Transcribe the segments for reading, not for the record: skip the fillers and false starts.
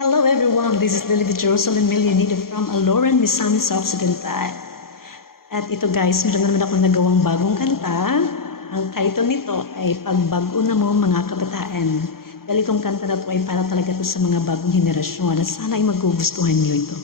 Hello everyone, this is Lily Jerusalem Millionita from Aloran, Misamis Occidental. At ito guys, meron naman ako nagawang bagong kanta. Ang title nito ay Pagbago na mo mga kabataan. Dahil itong kanta na ito ay para talaga ito sa mga bagong henerasyon at sana ay magugustuhan niyo ito.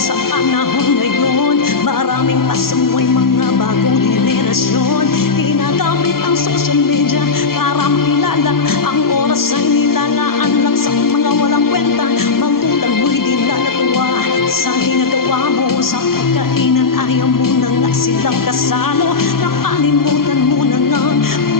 Sa panahon ngayon, maraming pasamoy mga bagong henerasyon. Ginagamit ang social media para makilala. Ang oras ay nilalaan lang sa mga walang kwenta. Magulang mo'y di na natuwa sa ginagawa mo. Sa pagkainan ayaw mo na nga silang kasalo. Nakalimutan mo na nga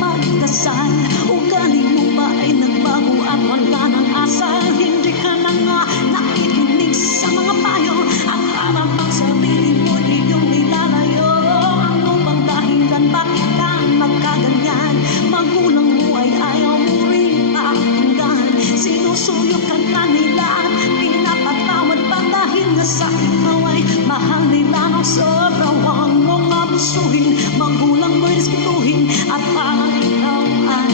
magdasal. Ugali mo ba ay nagbago at wala ng asal? Hindi ka na nga nakikinig sa mga payo. Ang harap ang sarili mo, di yung nilalayo. Ano bang dahilan, bakit ka magkaganyan? Magulang mo ay ayaw mo rin pakinggan. Sinusuyok ka na nila at pinapatawad pa dahil nga sa ikaw ay mahal nila ng sobra. Huwag mong abusuhin, magulang mo'y respetuhin. At parang ikaw ay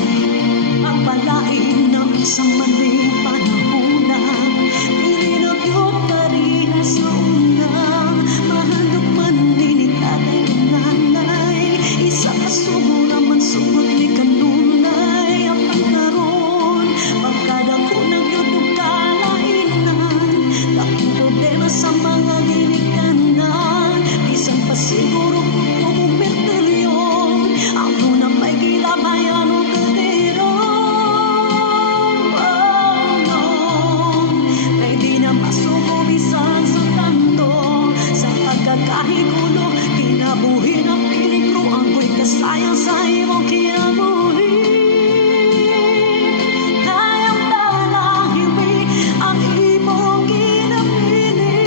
pagpalain ng isang maling panahonan. Pininabyot ka rin sa unang mahanap man ni tatay o nanay. Isa ka sugo naman sugot ni kanunay. Ang pagkaroon, pagkadako ng YouTube kalainan. Laking problema sa mga ginikanan. Isang pa siguro kung mertilyon. Ang tunang may gilabayan o kadero. Oh no, kay di na masuko bisan sa kanto. Sa pagkakahigulo, kinabuhi ng peligro. Ang ko'y kasayang sa imong kinabuhi. Kayang palahiwi ang imong kinapili.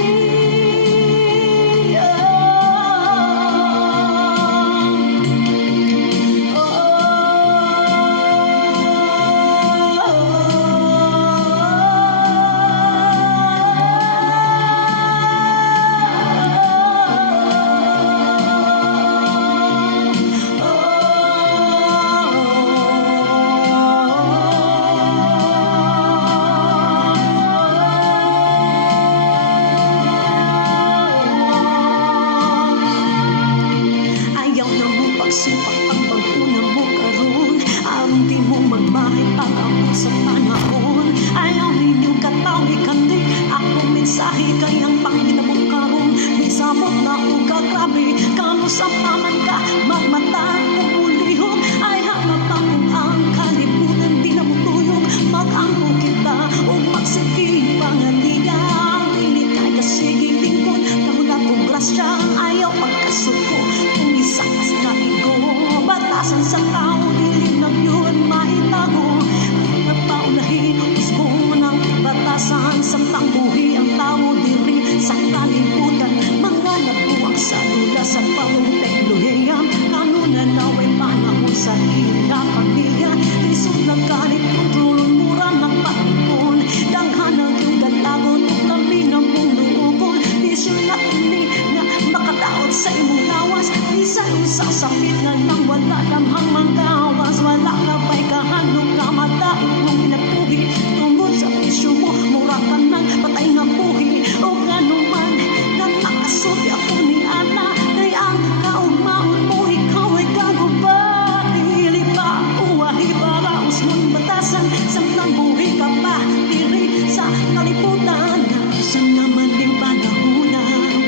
Pagsipak ang pagpuna mo karoon. Ang di mo magbahay pag-abot sa panahon. Ayaw ninyong katawi kandik. Ako mensahe kayang pangginabot karoon. May sabot na uga grabe. Kamo sa paman ka magmata kung ulihog. Ay hanap akong ang kalibutan. Di na mo tuyong mag-angko kita o magsigi pangaligan. Dili kay kasiging lingkod. Kahula kong grasya. Ayaw pagkasuko kung isakas na batasan sa tao, dili na yun maitago. Nagpaunahin, gusto ng batasan sa pangbuhi ang tao diri sa kalibutan. Mga nabuwag sa dula sa pagong teknolohiya. Kanunan na ay panahon sa ila pamilya. Lisod ng galit, kontrolon, mura ng patipon. Danghan ang iyong galagot, lambi ng mundo ukol. Lisod na ini na makataot sa imong lawas. Isa-isa sakit na nang wala lamang manggawas. Wala ka ba'y kahandog na madaig mong pinapuhi. Tungkol sa pisyo mo, mura ka ng patay nga buhi. O gano'n man, na nakasubi ako ni Ana. Kay ang kaugmaon mo, ikaw ay kagubad. Dili pa uwahi para usmon batasan. Samtang buhi ka pa, diri sa kaliputan. Sa naman din panahunan.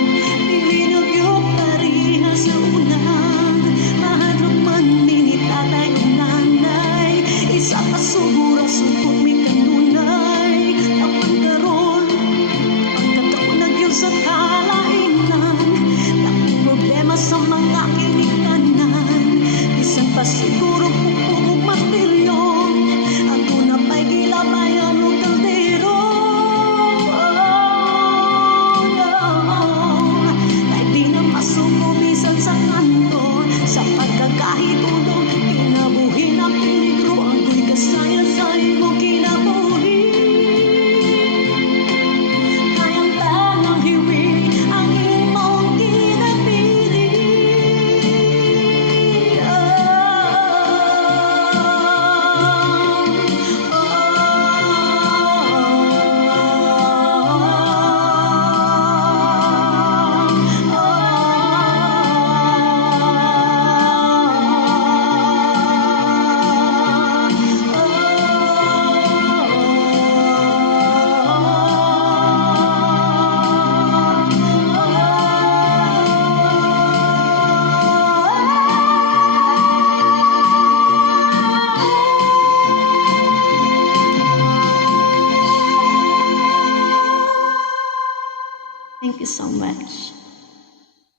Dili nagyok pariha sa unang mahadlok man minit tatay kahit ulo